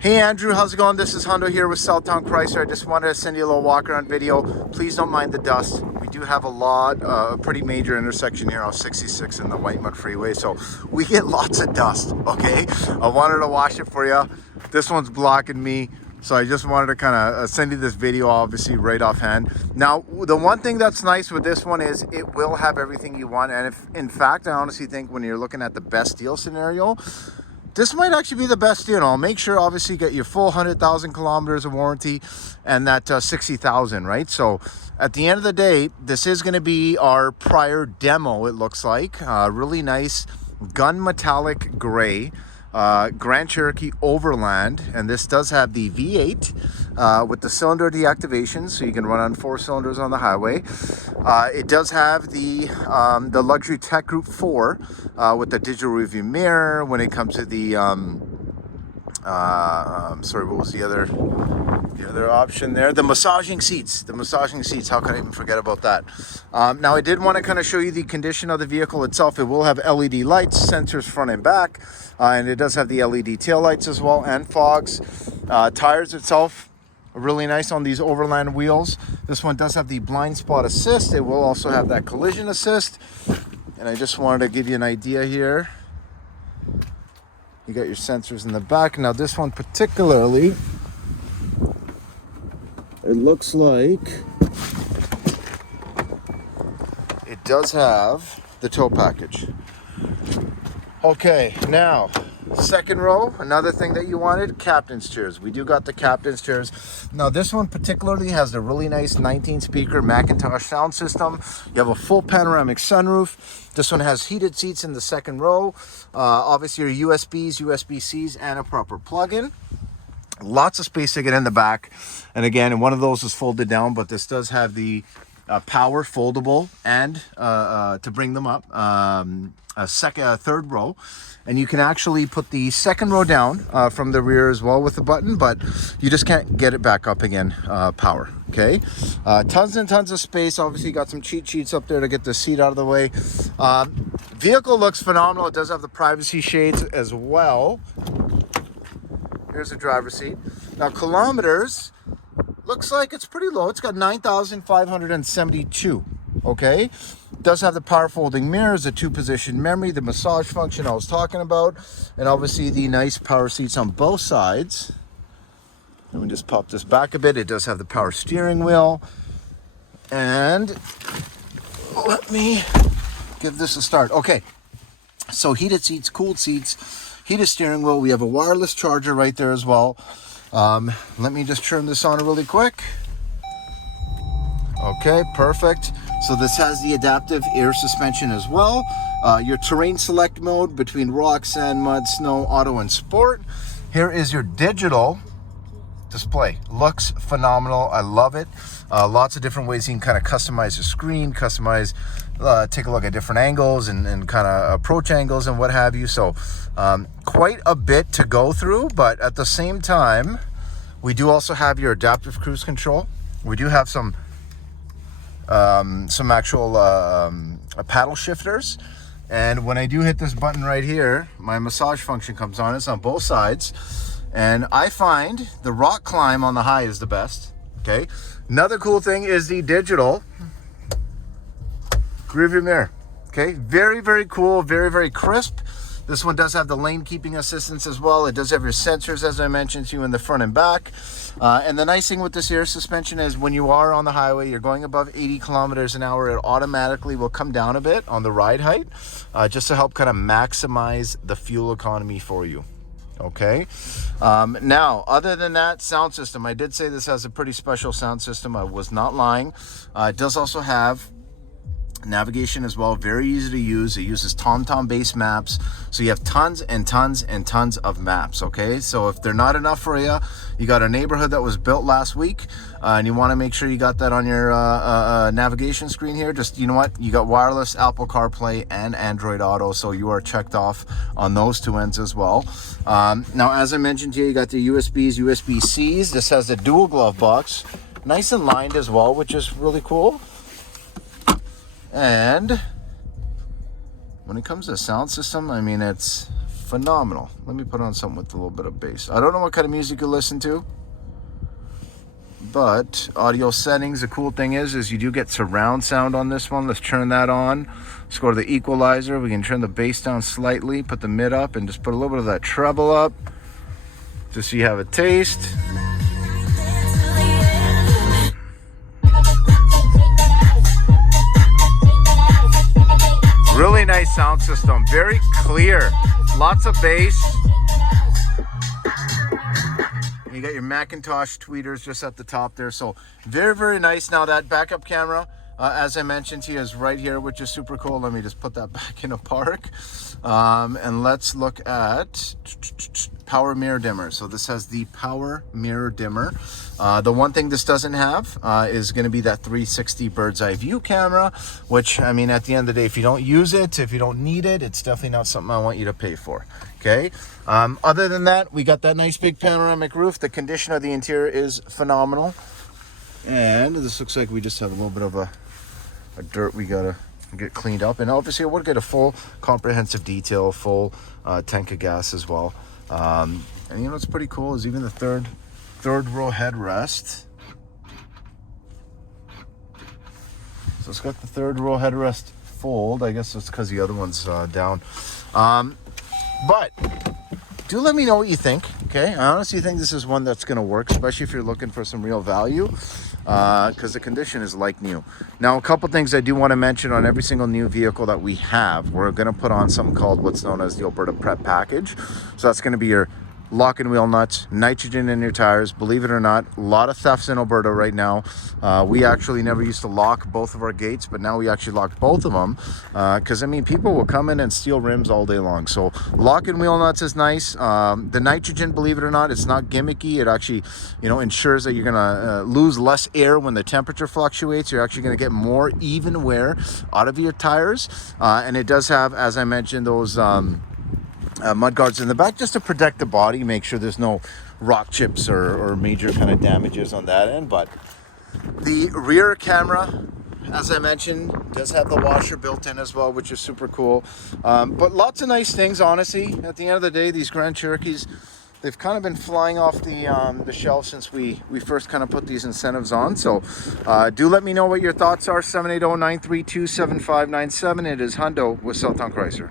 Hey Andrew, how's it going? This is Hundo here with Southtown Chrysler. I just wanted to send you a little walk around video. Please don't mind the dust. We do have a pretty major intersection here on 66 in the White Mud Freeway, so we get lots of dust, okay? I wanted to wash it for you. This one's blocking me, so I just wanted to kind of send you this video, obviously, right offhand. Now, the one thing that's nice with this one is it will have everything you want, and if, in fact, I honestly think when you're looking at the best deal scenario, this might actually be the best deal. I'll make sure, obviously, you get your full 100,000 kilometers of warranty and that 60,000, right? So at the end of the day, this is going to be our prior demo, it looks like. Really nice gun metallic gray Grand Cherokee Overland, and this does have the V8 with the cylinder deactivation, so you can run on 4 cylinders on the highway. It does have the luxury tech group 4 with the digital rearview mirror. When it comes to the sorry, what was the other option there? The massaging seats. How could I even forget about that? Now, I did want to kind of show you the condition of the vehicle itself. It will have LED lights, sensors front and back, and it does have the LED tail lights as well, and fogs. Tires itself are really nice on these Overland wheels. This one does have the blind spot assist. It will also have that collision assist. And I just wanted to give you an idea here. You got your sensors in the back. Now, this one particularly, it looks like it does have the tow package. Okay, now, second row, another thing that you wanted, captain's chairs. We do got the captain's chairs. Now, this one particularly has a really nice 19-speaker Macintosh sound system. You have a full panoramic sunroof. This one has heated seats in the second row. Obviously, your USBs, USB-Cs, and a proper plug-in. Lots of space to get in the back. And again, one of those is folded down, but this does have the power foldable and to bring them up, a third row. And you can actually put the second row down from the rear as well with the button, but you just can't get it back up again, power, okay? Tons and tons of space. Obviously, got some cheat sheets up there to get the seat out of the way. Vehicle looks phenomenal. It does have the privacy shades as well. Here's the driver's seat. Now, kilometers, looks like it's pretty low. It's got 9,572, okay? It does have the power folding mirrors, the 2-position memory, the massage function I was talking about, and obviously the nice power seats on both sides. Let me just pop this back a bit. It does have the power steering wheel. And let me give this a start. Okay, so heated seats, cooled seats, heated steering wheel. We have a wireless charger right there as well. Let me just turn this on really quick. Okay, perfect. So this has the adaptive air suspension as well. Your terrain select mode between rock, sand, mud, snow, auto, and sport. Here is your digital display. Looks phenomenal. I love it. Lots of different ways you can kind of customize the screen, take a look at different angles and kind of approach angles and what have you. So quite a bit to go through, but at the same time, we do also have your adaptive cruise control. We do have some actual paddle shifters. And when I do hit this button right here, my massage function comes on. It's on both sides. And I find the rock climb on the high is the best, okay? Another cool thing is the digital rearview mirror, okay? Very, very cool, very, very crisp. This one does have the lane keeping assistance as well. It does have your sensors, as I mentioned to you, in the front and back. And the nice thing with this air suspension is when you are on the highway, you're going above 80 kilometers an hour, it automatically will come down a bit on the ride height, just to help kind of maximize the fuel economy for you. Okay. Now, other than that, sound system. I did say this has a pretty special sound system. I was not lying. It does also have navigation as well, very easy to use. It uses TomTom based maps, so you have tons and tons and tons of maps. Okay, so if they're not enough for you, you got a neighborhood that was built last week, and you want to make sure you got that on your navigation screen here. Just, you know what, you got wireless Apple CarPlay and Android Auto, so you are checked off on those two ends as well. Now, as I mentioned to you, you got the USBs, USB-Cs. This has a dual glove box, nice and lined as well, which is really cool. And when it comes to sound system, I mean, it's phenomenal. Let me put on something with a little bit of bass. I don't know what kind of music you listen to, but audio settings, the cool thing is you do get surround sound on this one. Let's turn that on. Let's go to the equalizer. We can turn the bass down slightly, put the mid up, and just put a little bit of that treble up, just so you have a taste. Really nice sound system, very clear, lots of bass. And you got your Macintosh tweeters just at the top there, so very, very nice. Now that backup camera, as I mentioned to you, is right here, which is super cool. Let me just put that back in a park. And let's look at power mirror dimmer. So this has the power mirror dimmer. The one thing this doesn't have is going to be that 360 bird's eye view camera, which, I mean, at the end of the day, if you don't use it, if you don't need it, it's definitely not something I want you to pay for. Okay. Other than that, we got that nice big panoramic roof. The condition of the interior is phenomenal. And this looks like we just have a little bit of a dirt we gotta get cleaned up, and obviously I would get a full comprehensive detail, full tank of gas as well. And you know what's pretty cool is even the third row headrest. So it's got the third row headrest fold. I guess it's because the other one's down. But do let me know what you think. Okay, I honestly think this is one that's going to work, especially if you're looking for some real value, because the condition is like new. Now, a couple things I do want to mention: on every single new vehicle that we have, we're going to put on something called what's known as the Alberta Prep Package. So that's going to be your lock and wheel nuts, nitrogen in your tires. Believe it or not, a lot of thefts in Alberta right now. We actually never used to lock both of our gates, but now we actually locked both of them, because I mean, people will come in and steal rims all day long. So lock and wheel nuts is nice. The nitrogen, believe it or not, it's not gimmicky. It actually, you know, ensures that you're gonna lose less air when the temperature fluctuates. You're actually gonna get more even wear out of your tires, and it does have, as I mentioned, those mud guards in the back just to protect the body, make sure there's no rock chips or major kind of damages on that end. But the rear camera, as I mentioned, does have the washer built in as well, which is super cool. But lots of nice things, honestly. At the end of the day, these Grand Cherokees, they've kind of been flying off the shelf since we first kind of put these incentives on. So do let me know what your thoughts are. 780-932-7597. It is Hundo with Southtown Chrysler.